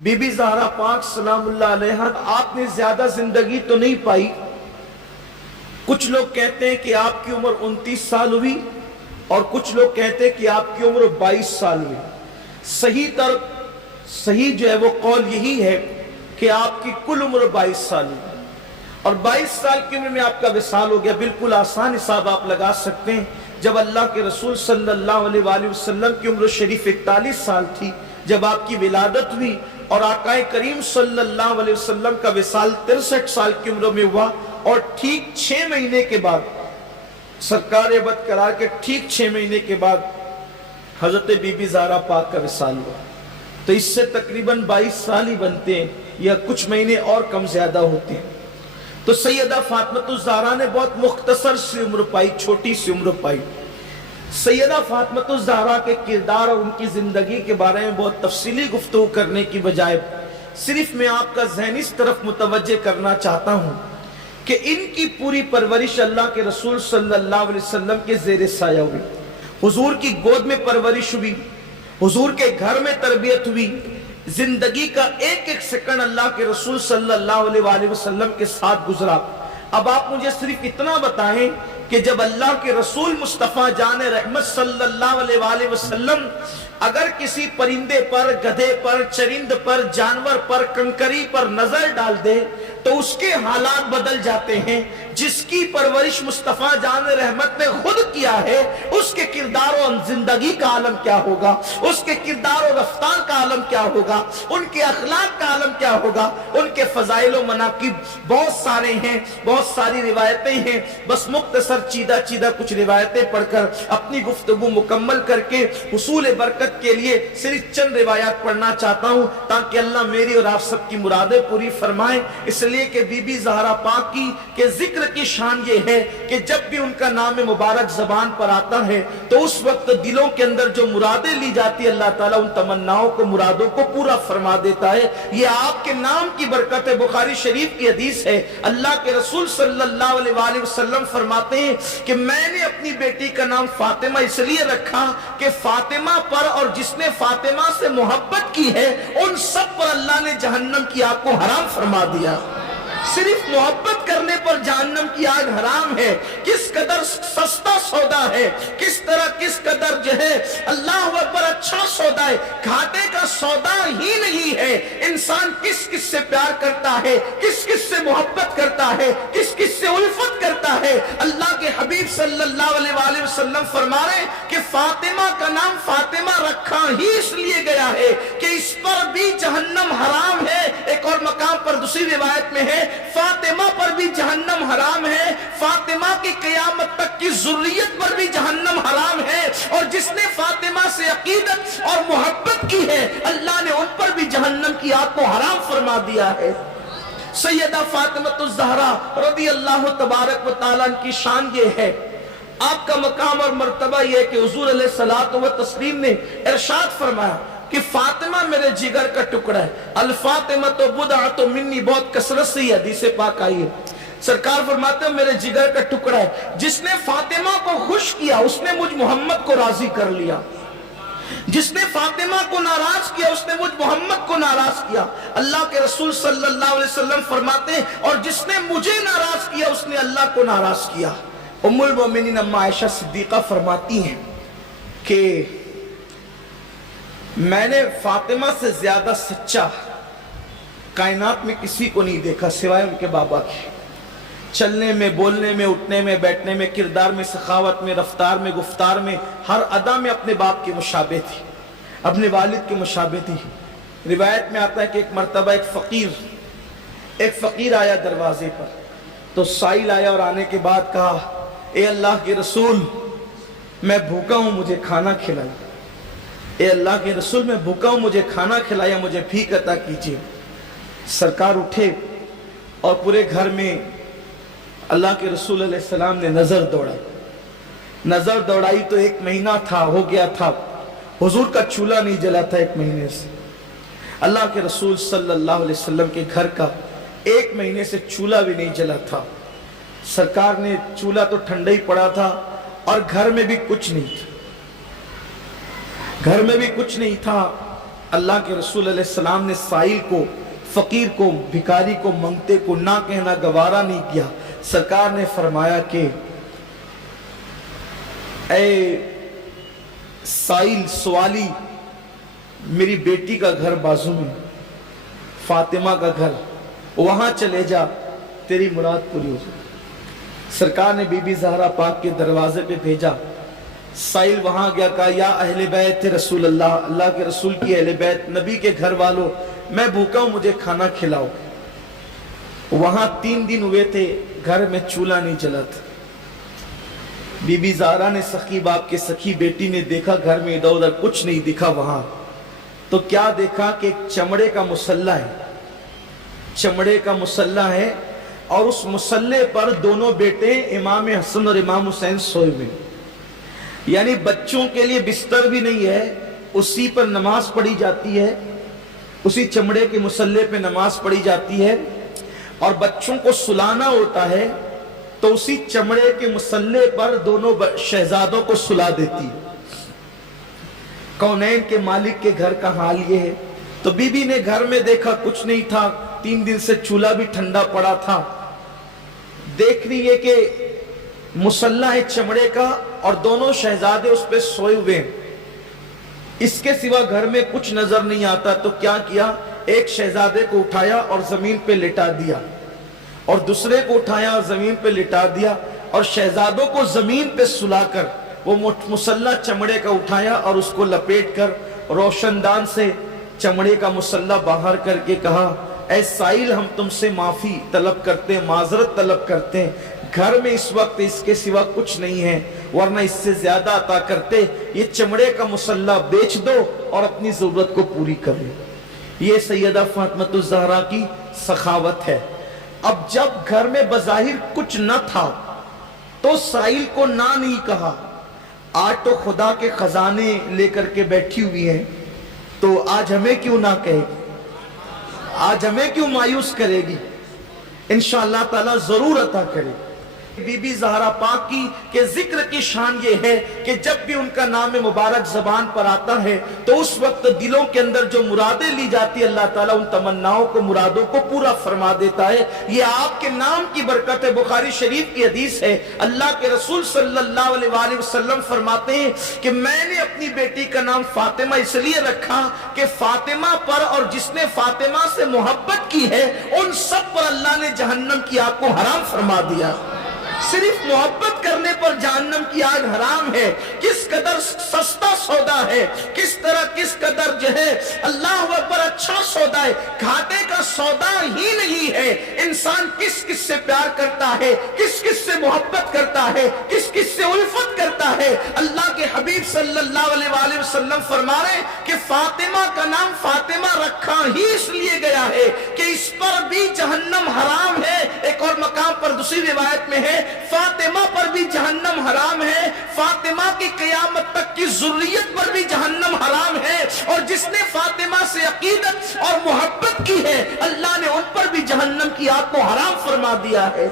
बीबी ज़हरा पाक सलामुल्लाह अलैहा, आपने ज्यादा जिंदगी तो नहीं पाई। कुछ लोग कहते हैं कि आपकी उम्र 29 साल हुई और कुछ लोग कहते हैं कि आपकी उम्र 22 साल हुई। सही जो है वो कौल यही है कि आपकी कुल उम्र 22 साल हुई और 22 साल की उम्र में आपका विसाल हो गया। बिल्कुल आसान हिसाब आप लगा सकते हैं। जब अल्लाह के रसूल सल्लल्लाहु अलैहि वसल्लम की उम्र शरीफ 41 साल थी, जब आपकी विलादत हुई और आकाए करीम सल्लल्लाहु अलैहि वसल्लम का विसाल 63 साल की उम्र में हुआ और ठीक 6 महीने के बाद, सरकार अबद करार के ठीक 6 महीने के बाद हजरत बीबी ज़हरा पाक का विसाल हुआ। तो इससे तकरीबन 22 साल ही बनते हैं या कुछ महीने और कम ज्यादा होते हैं। तो सैयदा फातिमा ज़हरा ने बहुत मुख्तसर सी उम्र पाई, छोटी सी उम्र पाई। सैयदा फातिमा ज़हरा के किरदार और उनकी जिंदगी के बारे में बहुत तफसीली गुफ्तगू करने की बजाय सिर्फ मैं आपका ज़हन इस तरफ मुतवज्जे करना चाहता हूं कि इनकी पूरी परवरिश अल्लाह के रसूल सल्लल्लाहु अलैहि वसल्लम के ज़ेरे साया हुई। हुजूर की गोद में परवरिश हुई, हुजूर के घर में तरबियत हुई। जिंदगी का एक एक सेकंड अल्लाह के रसूल सल्लल्लाहु अलैहि वसल्लम के साथ गुजरा। अब आप मुझे सिर्फ इतना बताएं कि जब अल्लाह के रसूल मुस्तफ़ा जान रहमत सल्लल्लाहु अलैहि वसल्लम अगर किसी परिंदे पर, गधे पर, चरिंद पर, जानवर पर, कंकरी पर नजर डाल दे तो उसके हालात बदल जाते हैं। जिसकी परवरिश मुस्तफ़ा जान रहमत ने खुद किया है, उसके किरदार और जिंदगी का आलम क्या होगा, उसके किरदार और रफ्तार का आलम क्या होगा, उनके अखलाक का आलम क्या होगा। उनके फजाइल व मनाकिब बहुत सारे हैं, बहुत सारी रिवायतें हैं। बस मुख्तसर चीदा कुछ रिवायतें पढ़कर अपनी गुफ्तगू मुकम्मल करके हुसूल बरकत के लिए सिर्फ चंद रिवायात पढ़ना चाहता हूं ताकि अल्लाह मेरी और आप सबकी मुरादें पूरी फरमाए। इसलिए कि बीबी ज़हरा पाक की के जिक्र की शान ये है कि जब भी उनका नाम मुबारक ज़बान पर आता है तो उस वक्त दिलों के अंदर जो मुरादें ली जाती है, अल्लाह ताला उन तमन्नाओं को, मुरादों को पूरा फरमा देता है। ये आपके नाम की बरकत है। बुखारी शरीफ की हदीस है, अल्लाह के रसूल सल्लल्लाहु अलैहि वसल्लम फरमाते हैं कि मैंने अपनी बेटी का नाम फातिमा इसलिए रखा कि फातिमा पर और जिसने फातिमा से मोहब्बत की है उन सब पर अल्लाह ने जहन्नम की आग को हराम फरमा दिया। सिर्फ मोहब्बत करने पर जहन्नम की आग हराम है। किस कदर सस्ता सौदा है, किस कदर जो है अल्लाह अकबर अच्छा सौदा है। घाटे का सौदा ही नहीं है। इंसान किस किस से प्यार करता है, किस किस से मोहब्बत करता है, किस किस से उल्फत करता है। अल्लाह के हबीब सल्लल्लाहु अलैहि वसल्लम फरमा रहे कि फातिमा का नाम फातिमा रखा ही इसलिए गया है कि इस पर भी जहन्नम हराम है। एक और मकाम पर दूसरी रिवायत में है फातिमा पर भी जहन्नम हराम है, फातिमा की क़यामत तक की ज़ुर्रियत पर भी जहन्नम हराम है। और जिसने फातिमा से अकीदत और मोहब्बत की है अल्लाह ने उन पर भी जहन्नम की आग को हराम फरमा दिया है। सैयदा फातिमा ज़हरा रज़ी अल्लाह तबारक व तआला की शान ये है, आपका मकाम और मर्तबा ये है कि हुज़ूर अलैहिस्सलातु व तस्लीम ने इरशाद फरमाया कि फातिमा मेरे जिगर का टुकड़ा है। अल फातिमा तो बुदअ तो मिन्नी, बहुत कसरत से ही हदीस पाक आई है। सरकार फरमाते हैं मेरे जिगर का टुकड़ा है। जिसने फातिमा को खुश किया उसने मुझ मोहम्मद को राजी कर लिया, जिसने फातिमा को नाराज किया उसने मुझ मोहम्मद को नाराज किया। अल्लाह के रसूल सल्लल्लाहु अलैहि वसल्लम फरमाते हैं और जिसने मुझे नाराज किया उसने अल्लाह को नाराज किया। उम्मुल मोमिनीन अम्मा आयशा सिद्दीका फरमाती हैं कि मैंने फातिमा से ज्यादा सच्चा कायनात में किसी को नहीं देखा सिवाय उनके बाबा के। चलने में, बोलने में, उठने में, बैठने में, किरदार में, सखावत में, रफ्तार में, गुफ्तार में, हर अदा में अपने बाप के मुशाबे थी, अपने वालिद के मुशाबे थी। रिवायत में आता है कि एक मर्तबा एक फकीर आया दरवाजे पर, तो साइल आया और आने के बाद कहा ए अल्लाह के रसूल मैं भूखा हूं, मुझे खाना खिलाइए। ए अल्लाह के रसूल मैं भूखा हूं, मुझे खाना खिलाया, मुझे भीख अता कीजिए। सरकार उठे और पूरे घर में अल्लाह के रसूल अलैहि सलाम ने नजर दौड़ाई तो 1 महीना था, हो गया था, हुजूर का चूल्हा नहीं जला था 1 महीने से। अल्लाह के रसूल सल्लल्लाहु अलैहि वसल्लम के घर का 1 महीने से चूल्हा भी नहीं जला था। सरकार ने, चूल्हा तो ठंडा ही पड़ा था और घर में भी कुछ नहीं था, اللہ کے رسول علیہ السلام نے سائل کو، فقیر کو، بھکاری کو، منگتے کو نہ کہنا گوارا نہیں کیا۔ سرکار نے فرمایا کہ اے سائل، سوالی، میری بیٹی کا گھر بازو میں، فاطمہ کا گھر، وہاں چلے جا، تیری مراد پوری ہو جائے۔ سرکار نے بی بی زہرا پاک کے دروازے پہ بھیجا۔ سائل وہاں گیا، کہا یا اہل بیت رسول اللہ، اللہ کے رسول کی اہل بیت، نبی کے گھر والوں، میں بھوکا ہوں، مجھے کھانا کھلاؤ۔ وہاں 3 دن ہوئے تھے، گھر میں چولہا نہیں جلا تھا۔ بی بی زہرا نے، سخی باپ کے سخی بیٹی نے دیکھا گھر میں ادھر ادھر کچھ نہیں دکھا وہاں، تو کیا دیکھا کہ ایک چمڑے کا مصلی ہے، چمڑے کا مصلی ہے، اور اس مصلی پر دونوں بیٹے امام حسن اور امام حسین سوئے ہوئے، یعنی بچوں کے لیے بستر بھی نہیں ہے، اسی پر نماز پڑھی جاتی ہے، اسی چمڑے کے مصلی پہ نماز پڑھی جاتی ہے، اور بچوں کو سلانا ہوتا ہے تو اسی چمڑے کے مصلی پر دونوں شہزادوں کو سلا دیتی ہے۔ کونین کے مالک کے گھر کا حال یہ ہے۔ تو بی بی نے گھر میں دیکھا کچھ نہیں تھا، 3 دن سے چولہا بھی ٹھنڈا پڑا تھا، دیکھ رہی ہے کہ مصلی ہے چمڑے کا اور دونوں شہزادے اس پہ سوئے ہوئے ہیں، اس کے سوا گھر میں کچھ نظر نہیں آتا۔ تو کیا کیا، ایک شہزادے کو اٹھایا اور زمین پہ لٹا دیا، اور دوسرے کو اٹھایا اور زمین پہ لٹا دیا، اور شہزادوں کو زمین پہ سلا کر وہ مصلی چمڑے کا اٹھایا اور اس کو لپیٹ کر روشن دان سے چمڑے کا مصلی باہر کر کے کہا اے سائل، ہم تم سے معافی طلب کرتے ہیں، معذرت طلب کرتے ہیں، گھر میں اس وقت اس کے سوا کچھ نہیں ہے، ورنہ اس سے زیادہ عطا کرتے، یہ چمڑے کا مصلی بیچ دو اور اپنی ضرورت کو پوری کرے۔ یہ سیدہ فاطمہ الزہرا کی سخاوت ہے۔ اب جب گھر میں بظاہر کچھ نہ تھا تو سائل کو نہ نہیں کہا، آج تو خدا کے خزانے لے کر کے بیٹھی ہوئی ہیں، تو آج ہمیں کیوں نہ کہے گی، آج ہمیں کیوں مایوس کرے گی، انشاءاللہ تعالی ضرور عطا کرے۔ بی بی زہرا پاک کی کہ ذکر کی شان یہ ہے کہ جب بھی ان کا نام مبارک زبان پر آتا ہے تو اس وقت دلوں کے اندر جو مرادیں لی جاتی ہے اللہ تعالیٰ ان تمناؤں کو، مرادوں کو پورا فرما دیتا ہے۔ یہ آپ کے نام کی برکت ہے۔ بخاری شریف کی حدیث ہے، اللہ کے رسول صلی اللہ علیہ وآلہ وسلم فرماتے ہیں کہ میں نے اپنی بیٹی کا نام فاطمہ اس لیے رکھا کہ فاطمہ پر اور جس نے فاطمہ سے محبت کی ہے ان سب پر اللہ نے جہنم کی آگ کو حرام فرما دیا۔ صرف محبت کرنے پر جہنم کی آگ حرام ہے۔ کس قدر سستا سودا ہے، کس قدر جو ہے اللہ اکبر اچھا سودا ہے، گھاٹے کا سودا ہی نہیں ہے۔ انسان کس کس سے پیار کرتا ہے، کس کس سے محبت کرتا ہے، کس کس سے الفت کرتا ہے۔ اللہ کے حبیب صلی اللہ علیہ وآلہ وسلم فرما رہے ہیں کہ فاطمہ کا نام فاطمہ رکھا ہی اس لیے گیا ہے کہ اس پر بھی جہنم حرام ہے۔ ایک اور مقام پر دوسری روایت میں ہے فاطمہ پر بھی جہنم حرام ہے، فاطمہ کی قیامت تک کی ذریت پر بھی جہنم حرام ہے، اور جس نے فاطمہ سے عقیدت اور محبت کی ہے اللہ نے ان پر بھی جہنم کی آگ کو حرام فرما دیا ہے۔